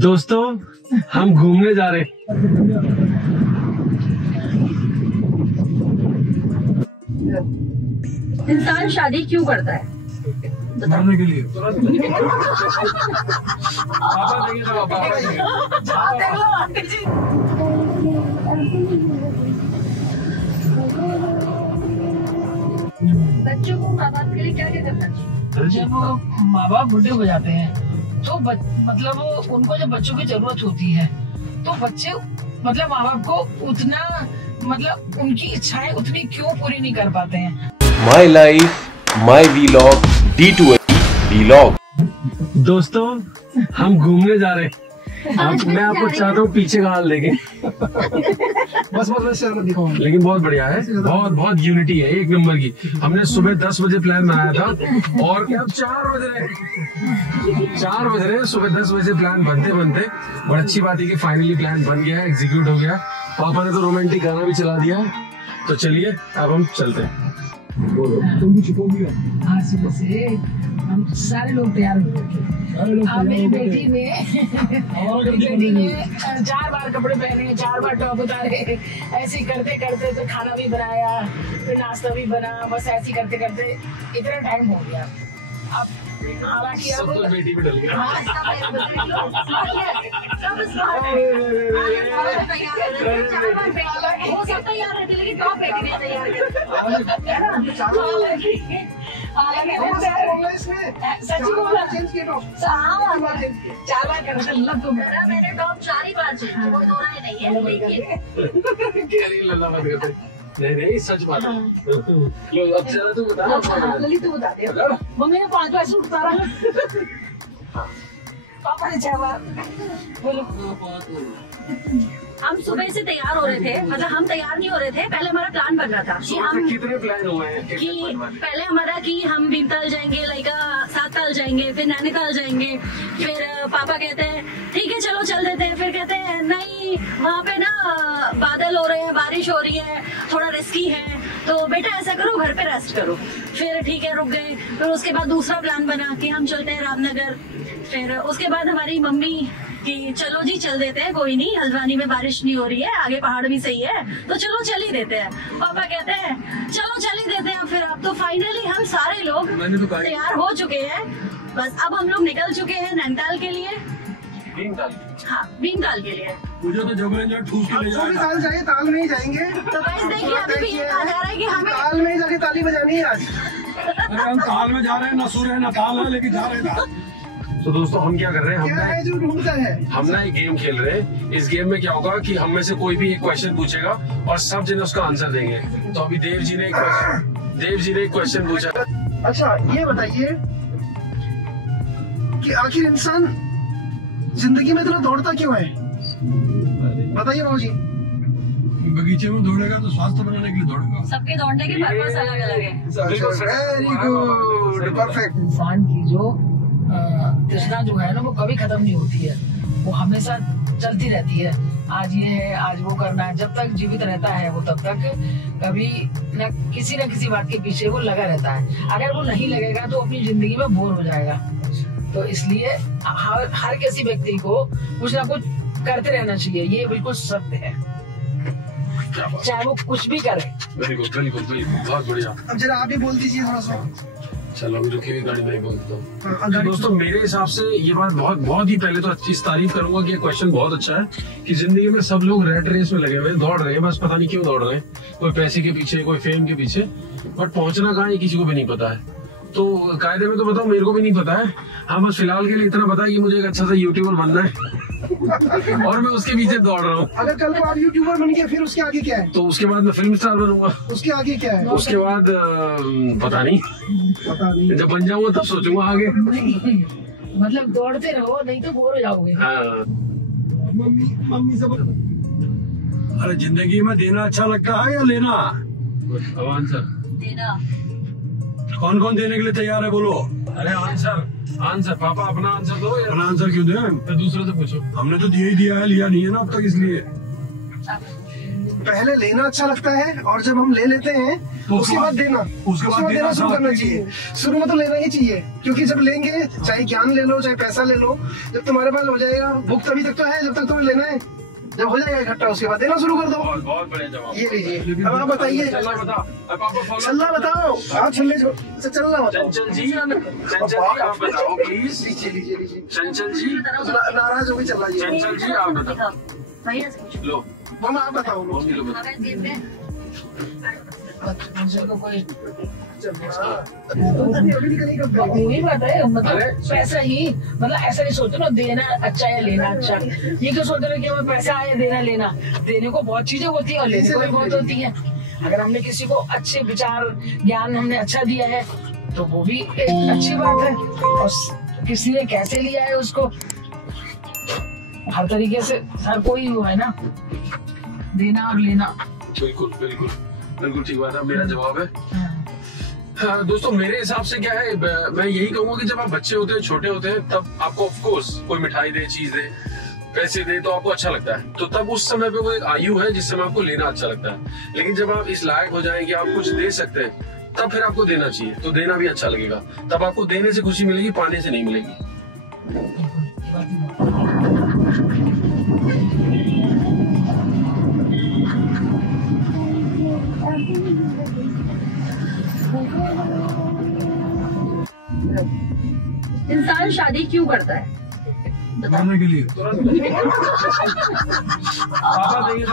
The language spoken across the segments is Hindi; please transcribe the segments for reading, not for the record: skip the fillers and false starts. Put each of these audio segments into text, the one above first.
दोस्तों हम घूमने जा रहे हैं। इंसान शादी क्यों करता है? मरने के लिए। बच्चों को माँ बाप के लिए क्या क्या करना चाहिए? जब माँ बाप बुढ़े हो जाते हैं तो मतलब उनको जब बच्चों की जरूरत होती है तो बच्चे मतलब माँ बाप को उतना मतलब उनकी इच्छाएं उतनी क्यों पूरी नहीं कर पाते हैं। My life my vlog D2H vlog. दोस्तों हम घूमने जा रहे हैं। मैं आपको चाहता हूँ पीछे का हाल देखें। बस लेकिन बहुत बढ़िया है, बहुत यूनिटी है एक नंबर की। हमने सुबह 10 बजे प्लान बनाया था और अब 4 बज रहे हैं। सुबह 10 बजे प्लान बनते बड़ी अच्छी बात है कि फाइनली प्लान बन गया, एग्जीक्यूट हो गया। पापा ने तो रोमांटिक गाना भी चला दिया है। तो चलिए अब हम चलते हैं। आज सुबह से हम सारे लोग तैयार हो गए। मेरी बेटी ने 4 बार कपड़े पहने, 4 बार टॉप उतारे। ऐसे करते करते तो खाना भी बनाया, फिर नाश्ता भी बना। बस ऐसे करते करते इतना टाइम हो गया। अब हालांकि अब बेटी भी डल गया। वो सब तैयार रहते लेकिन टॉप बेटी नहीं तैयार सच्ची बोला 4 बार कर मैंने टॉप 4 ही बार चेंज, कोई दो राय नहीं है। नहीं सच बात है। अब जरा तू बता। ललित तू बता दे। मम्मी ने 5 बार सूट उतारा, पापा ने 4 बार। बोलो। हम सुबह से तैयार हो रहे थे, मतलब हम तैयार नहीं हो रहे थे। पहले हमारा प्लान बन रहा था कि हम कितने प्लान हुए हैं कि पहले हमारा कि हम भीमताल जाएंगे, लाइका 7 ताल जाएंगे, फिर नैनीताल जाएंगे। फिर पापा कहते हैं ठीक है चलो चल देते हैं। फिर कहते हैं नहीं वहाँ पे ना बादल हो रहे हैं, बारिश हो रही है, थोड़ा रिस्की है, तो बेटा ऐसा करो घर पे रेस्ट करो। फिर ठीक है रुक गए। फिर उसके बाद दूसरा प्लान बना कि हम चलते हैं रामनगर। फिर उसके बाद हमारी मम्मी कि चलो जी चल देते हैं, कोई नहीं, हल्द्वानी में बारिश नहीं हो रही है, आगे पहाड़ भी सही है, तो चलो चल ही देते हैं। पापा कहते हैं चलो चल ही देते हैं। फिर अब तो फाइनली हम सारे लोग तैयार हो चुके हैं। बस अब हम लोग निकल चुके हैं नैनीताल के लिए। हाँ भीमताल के लिए। मुझे तो जबरन ठूस के ले जाएगा। ताल जाएंगे, ताल में ही जाएंगे। तो गाइस देखिए अभी भी ये कहा जा रहा है कि हमें ताल में ही जाके ताली बजानी है आज। अरे हम ताल में जा रहे हैं, ना सुर है ना ताल है, लेकिन जा रहे हैं। तो दोस्तों हम क्या कर रहे हैं, हम ना एक गेम खेल रहे हैं। इस गेम में क्या होगा कि हम में से कोई भी एक क्वेश्चन पूछेगा और सब जने उसका आंसर देंगे। तो अभी देव जी ने एक क्वेश्चन पूछा। अच्छा ये बताइए कि आखिर इंसान जिंदगी में इतना दौड़ता क्यों है? बताइए बाबू जी। बगीचे में दौड़ेगा तो स्वास्थ्य बनाने के लिए दौड़ेगा। सबके दौड़ने के पर्पस अलग अलग है। Very good, perfect. इंसान की जो तृष्णा जो है ना वो कभी खत्म नहीं होती है, वो हमेशा चलती रहती है। आज ये है, आज वो करना है। जब तक जीवित रहता है वो तब तक कभी न किसी बात के पीछे वो लगा रहता है। अगर वो नहीं लगेगा तो अपनी जिंदगी में बोर हो जाएगा। तो इसलिए हर किसी व्यक्ति को कुछ ना कुछ करते रहना चाहिए। ये बिल्कुल सत्य है, चाहे वो कुछ भी करे। बिल्कुल बहुत बढ़िया। अब जरा आप ही बोल दीजिए थोड़ा सा। चलो अभी रुकिए, गाड़ी में बोलता हूँ। दोस्तों मेरे हिसाब से ये बात बहुत ही पहले तो इस तारीफ करूंगा कि ये क्वेश्चन बहुत अच्छा है कि जिंदगी में सब लोग रेट रेस में लगे हुए हैं, दौड़ रहे हैं, बस पता नहीं क्यों दौड़ रहे हैं। कोई पैसे के पीछे, कोई फेम के पीछे, बट पहुंचना कहाँ है किसी को भी नहीं पता है। तो कायदे में तो बताओ, मेरे को भी नहीं पता है। हाँ बस फिलहाल के लिए इतना पता है कि मुझे एक अच्छा सा यूट्यूबर बनना है और मैं उसके पीछे दौड़ रहा हूँ। अगर कल को आप यूट्यूबर बन गए फिर उसके आगे क्या है? तो उसके बाद मैं फिल्म स्टार बनूंगा। उसके आगे क्या है? उसके बाद पता नहीं, जब बन जाऊंगा तब सोचूंगा आगे। मतलब दौड़ते रहो, नहीं तो बोर हो जाओगे। मम्मी से अरे जिंदगी में देना अच्छा लगता है या लेना? आंसर देना। कौन कौन देने के लिए तैयार है बोलो? अरे आंसर पापा अपना आंसर दो। अपना आंसर क्यों दें? तो दूसरे से पूछो। हमने तो दिया ही दिया है, लिया नहीं है ना अब तक, इसलिए पहले लेना अच्छा लगता है और जब हम ले लेते हैं तो उसके बाद देना शुरू करना चाहिए। शुरू में तो लेना ही चाहिए, क्योंकि जब लेंगे चाहे ज्ञान ले लो चाहे पैसा ले लो, जब तुम्हारे पास हो जाएगा, भूख तभी तक तो है जब तक तुम्हें लेना है, जब हो जाएगा इकट्ठा उसके बाद देना शुरू कर दो। बहुत बढ़िया जवाब। ये लीजिए, अब आप बताइए। छल्ला बताओ, आप छल्ले चलना बताओ। चंचल जी आप बताओ प्लीज। लीजिए चंचल जी नाराज हो गई, चल रहा चंचल जी आप बताओ। लो मामा आप बताओ। वही बात है, मतलब पैसा ही, मतलब ऐसा नहीं सोचो ना देना अच्छा या लेना अच्छा। ये क्यों सोच रहे कि हमें पैसा आया देना लेना, देने को बहुत चीजें होती है और लेने को भी बहुत होती है। अगर हमने किसी को अच्छे विचार ज्ञान हमने अच्छा दिया है तो वो भी एक अच्छी बात है, और किसी ने कैसे लिया है उसको हर तरीके से हर कोई वो है ना, देना और लेना। बिल्कुल बिल्कुल बिल्कुल ठीक बात है। मेरा जवाब है हाँ, दोस्तों मेरे हिसाब से क्या है, मैं यही कहूंगा कि जब आप बच्चे होते हैं, छोटे होते हैं, तब आपको ऑफ कोर्स कोई मिठाई दे, चीज दे, पैसे दे तो आपको अच्छा लगता है। तो तब उस समय पे वो एक आयु है जिस समय आपको लेना अच्छा लगता है। लेकिन जब आप इस लायक हो जाएं कि आप कुछ दे सकते हैं, तब फिर आपको देना चाहिए, तो देना भी अच्छा लगेगा। तब आपको देने से खुशी मिलेगी, पाने से नहीं मिलेगी। इंसान शादी क्यों करता है? मरने के लिए। पापा देंगे तो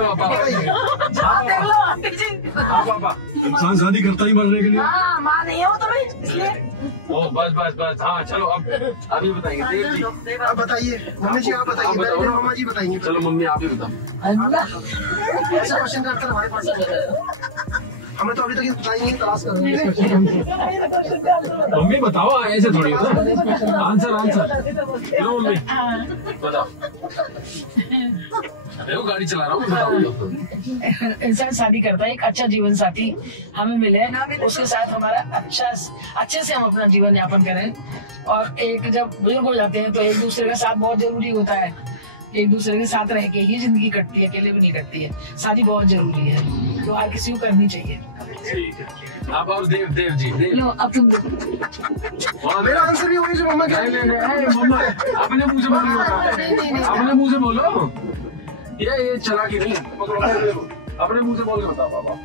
पापा इंसान शादी करता ही मरने के लिए। माँ नहीं हो तो इसलिए। ओ बस हाँ चलो अब अभी बताएंगे। देव जी आप बताइए। मम्मी जी आप बताइए, मेरे मामा जी बताएंगे। चलो मम्मी आप ही बताओ। ऐसा क्वेश्चन का आंसर हमारे पास हमें तो अभी तक पता ही नहीं, तलाश कर रहे हैं। मम्मी बताओ, ऐसे थोड़ी होता। आंसर लो मम्मी बताओ। देखो गाड़ी चला रहा हूँ, बताओ। इंसान शादी करता है, एक अच्छा जीवन साथी हमें मिले, उसके साथ हमारा अच्छे से हम अपना जीवन यापन करें। और एक जब बुजुर्ग हो जाते हैं तो एक दूसरे का साथ बहुत जरूरी होता है। एक दूसरे के साथ रह के ही जिंदगी कटती है, अकेले भी नहीं कटती है। शादी बहुत जरूरी है, तो हर किसी को करनी चाहिए। ठीक है, आप और देव जी लो अब तुम मेरा आंसर भी वही जो मम्मा कह रही है। मम्मा अपने मुंह से बोलो, अपने मुंह से बोलो। ये चला कि नहीं, अपने मुंह से बोल के बताओ पापा।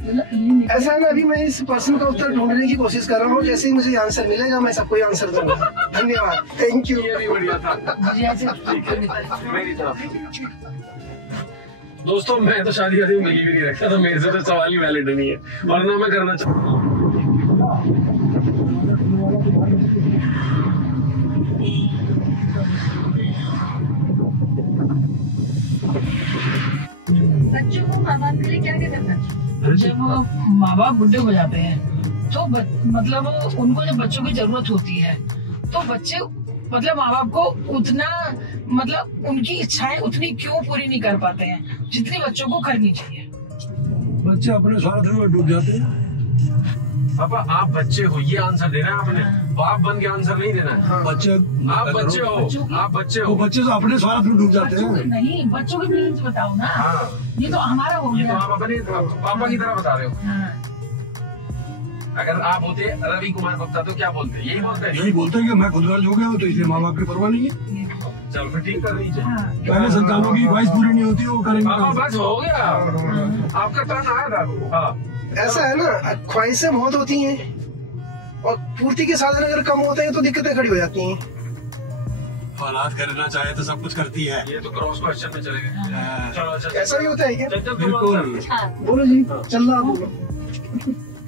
ऐसा है ना, अभी मैं इस प्रश्न का उत्तर ढूंढने की कोशिश कर रहा हूँ। जैसे ही मुझे आंसर मिलेगा मैं सबको आंसर दूंगा। धन्यवाद, थैंक यू। ये भी बढ़िया था। ठीक है, मेरी तरफ। दोस्तों मैं तो शादी में मिली भी नहीं रखता, तो मेरे से तो सवाल ही वैलिड नहीं है, वरना मैं करना चाहता। बच्चों को माँ बाप के लिए क्या क्या करना चाहिए? जब माँ बाप बुढ़े हो जाते हैं तो मतलब उनको जब बच्चों की जरूरत होती है तो बच्चे मतलब माँ बाप को उतना मतलब उनकी इच्छाएं उतनी क्यों पूरी नहीं कर पाते हैं जितनी बच्चों को करनी चाहिए। बच्चे अपने स्वार्थ में डूब जाते हैं। पापा आप बच्चे हो, ये आंसर देना है आपने, बाप बन के आंसर नहीं देना है। बच्चे आप बच्चे हो, आप बच्चे हो। बच्चे तो अपने स्वार्थ में डूब जाते हैं। नहीं, बच्चों की फीलिंग्स बताओ ना। ये तो हमारा हो गया। ये तो आप अपने पापा की तरह बता रहे हो। अगर आप होते रवि कुमार गुप्ता तो क्या बोलते? यही बोलते हैं कि मैं खुदगर्ज हो गया हूँ तो इसलिए माँ बाप की परवाह नहीं है। चल फिर ठीक कर दीजिए। पहले संतानों की ख्वाहिश पूरी नहीं होती, वो करेंगे। बस हो गया, आपका टर्न आया था। ऐसा है ना, ख्वाहिशें बहुत होती हैं और पूर्ति के साधन अगर कम होते हैं तो दिक्कतें खड़ी हो जाती हैं। औलाद करना चाहे तो सब कुछ करती है। ये तो क्रॉस क्वेश्चन में चले गए। चलो अच्छा, ऐसा भी होता है क्या? बिल्कुल। बोलो जी, चल रहा बोलो।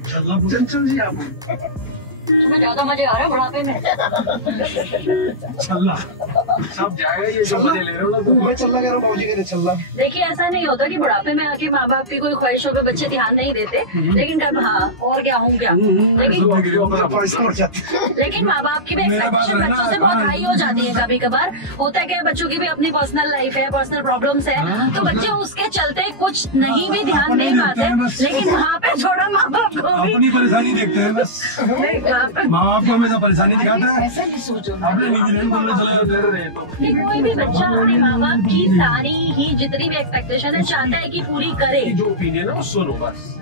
चंचल जी आप तुम्हें ज्यादा मजे आ रहे हैं बुढ़ापे में। चलना सब जाएगा, ये जो मजे ले रहे हो ना तुम। मैं चलना कह रहा हूँ, बाबूजी कह रहे चलना। देखिए ऐसा नहीं होता कि बुढ़ापे में आके माँ बाप की कोई ख्वाहिशों पे बच्चे ध्यान नहीं देते, लेकिन कब हाँ और क्या हूँ क्या, लेकिन माँ बाप की भी एक्सपेक्टेशन बच्चों से बहुत हाई हो जाती है। कभी कभार होता है कि बच्चों की भी अपनी पर्सनल लाइफ है, पर्सनल प्रॉब्लम्स है, तो बच्चे उसके चलते कुछ नहीं भी ध्यान नहीं पाते। लेकिन वहाँ पे थोड़ा माँ बाप को अपनी परेशानी देखते हैं बस। वहाँ पे माँ बाप को हमेशा परेशानी दिखाता है। ऐसा नहीं सोचो अपने न्यूजीलैंड घूमने चले जाते हैं कि कोई भी बच्चा अपने माँ बाप की सारी ही जितनी भी एक्सपेक्टेशन है चाहता है कि पूरी करे। जो ओपिनियन है वो सुनो बस।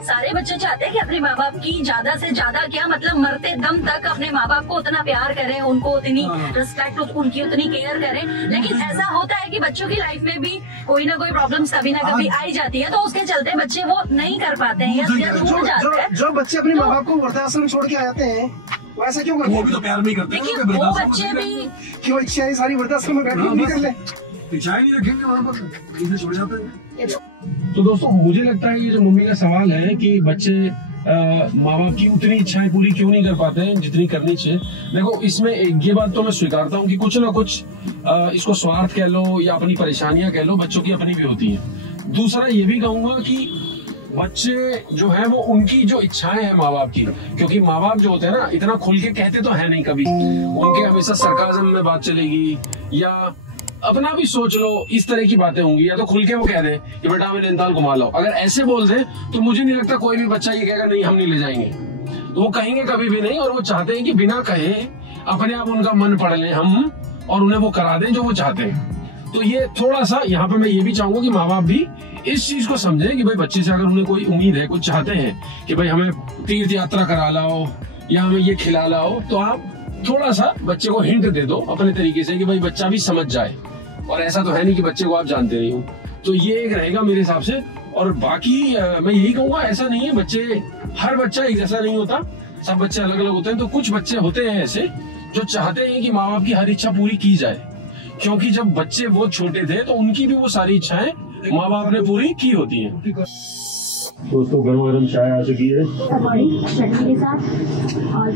सारे बच्चे चाहते हैं कि अपने माँ बाप की ज्यादा से ज्यादा क्या मतलब मरते दम तक अपने माँ बाप को उतना प्यार करें, उनको उतनी रिस्पेक्ट, उनकी उतनी केयर करें। लेकिन ऐसा होता है कि बच्चों की लाइफ में भी कोई ना कोई प्रॉब्लम्स कभी ना कभी आई जाती है, तो उसके चलते बच्चे वो नहीं कर पाते हैं या छूट जाते हैं। जो बच्चे अपने माँ बाप को वृद्धाश्रम छोड़ के आते हैं वो ऐसा क्यों करते हैं? वो भी तो प्यार नहीं करते। देखिए वो बच्चे भी क्यों इच्छाएं सारी वृद्धाश्रम में बैठ के कर ले, इच्छाएं नहीं रखेंगे वहाँ पर, इसे छोड़ जाते हैं। तो दोस्तों मुझे लगता है ये जो मम्मी का सवाल है कि बच्चे माँ बाप की उतनी इच्छाएं पूरी क्यों नहीं कर पाते हैं जितनी करनी चाहिए। देखो इसमें ये बात तो मैं स्वीकारता हूँ कि कुछ ना कुछ इसको स्वार्थ कह लो या अपनी परेशानियां कह लो, बच्चों की अपनी भी होती है। दूसरा ये भी कहूंगा कि बच्चे जो है वो उनकी जो इच्छाएं हैं माँ बाप की, क्योंकि माँ बाप जो होते हैं ना इतना खुल के कहते तो है नहीं कभी, उनके हमेशा सरकाज़म में बात चलेगी या अपना भी सोच लो इस तरह की बातें होंगी, या तो खुल के वो कह दें कि बेटा हमें नैनीताल घुमा लो। अगर ऐसे बोल दें तो मुझे नहीं लगता कोई भी बच्चा ये कहेगा नहीं हम नहीं ले जाएंगे, तो वो कहेंगे कभी भी नहीं। और वो चाहते हैं कि बिना कहे अपने आप उनका मन पढ़ लें हम और उन्हें वो करा दें जो वो चाहते हैं। तो ये थोड़ा सा यहाँ पे मैं ये भी चाहूंगा कि माँ बाप भी इस चीज को समझे कि भाई बच्चे से अगर उन्हें कोई उम्मीद है, कुछ चाहते हैं कि भाई हमें तीर्थ यात्रा करा लाओ या हमें ये खिला लाओ, तो आप थोड़ा सा बच्चे को हिंट दे दो अपने तरीके से कि भाई बच्चा भी समझ जाए। और ऐसा तो है नहीं कि बच्चे को आप जानते नहीं हो, तो ये एक रहेगा मेरे हिसाब से। और बाकी मैं यही कहूंगा ऐसा नहीं है बच्चे, हर बच्चा एक जैसा नहीं होता, सब बच्चे अलग अलग होते हैं। तो कुछ बच्चे होते हैं ऐसे जो चाहते हैं कि माँ बाप की हर इच्छा पूरी की जाए, क्योंकि जब बच्चे बहुत छोटे थे तो उनकी भी वो सारी इच्छाएं माँ बाप ने पूरी की होती हैं। दोस्तों गर्म गर्म चाय आ चुकी है चटनी के साथ और